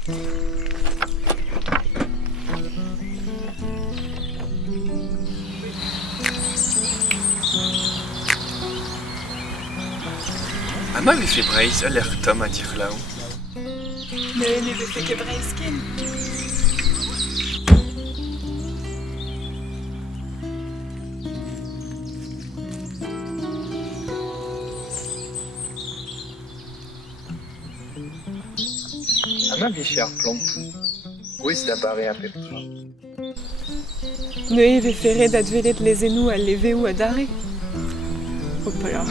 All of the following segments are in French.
Ama vi fe breiz al er tom a dir lao. Ne ve fe ket breiz ken. Ama vi che ar plantou. Gwez da bare a pep. Ne ve ferret advelet lezenou a leveoù a dare. Hopla.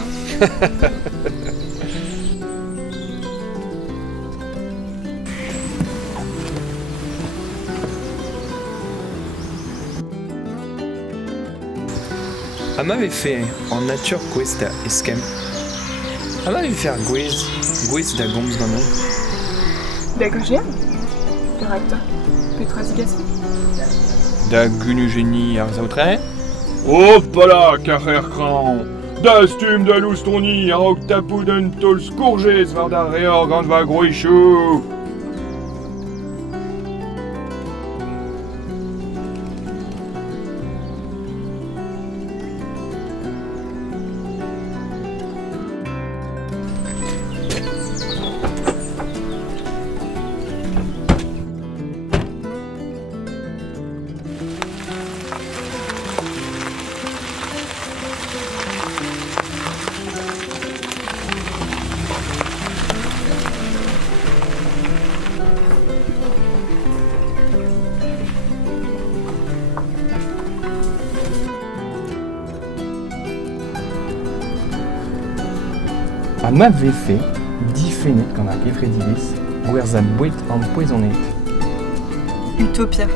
Ama ve fe en nature gwez da eskem. Ama ve fer gwez da gomz ganon. Da gojean? Directeur. Petroisigasmi. Da gunugeni ar zaotre. Hopala, karer kran! Da stum da loustoni, a ok tapou d'un tol skourgez war da reor gant va groichou! Ama ve fe difennet gant ar gevredigez gwerzh a boued empoezonet. Utopia.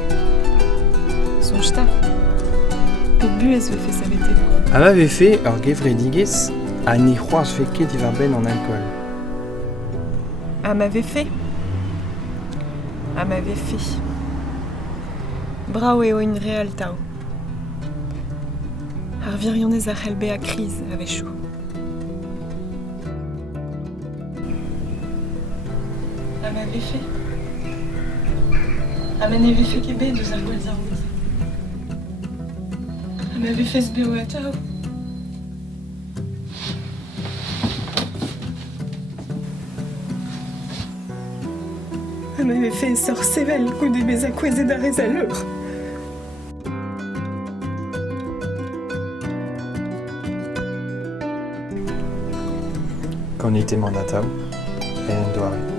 Sonjta. Pet buez ve fe savetet. Ama ve fe ur gevredigez a ne c'hoarzh fe ket iver ben an alkol. Ama ve fe. Ama ve fe. Brao eo in real tao. Ar virionez a c'hellbe a kriz a vechou. Ama ve fe. Ama ne ve fe ket bet eus ar gwellz ar rouz. Ama ve fez beo a tao. Ama ve fe sor sevel goude bez a kwezet a rez a leur. Gant ete man atav, en doare.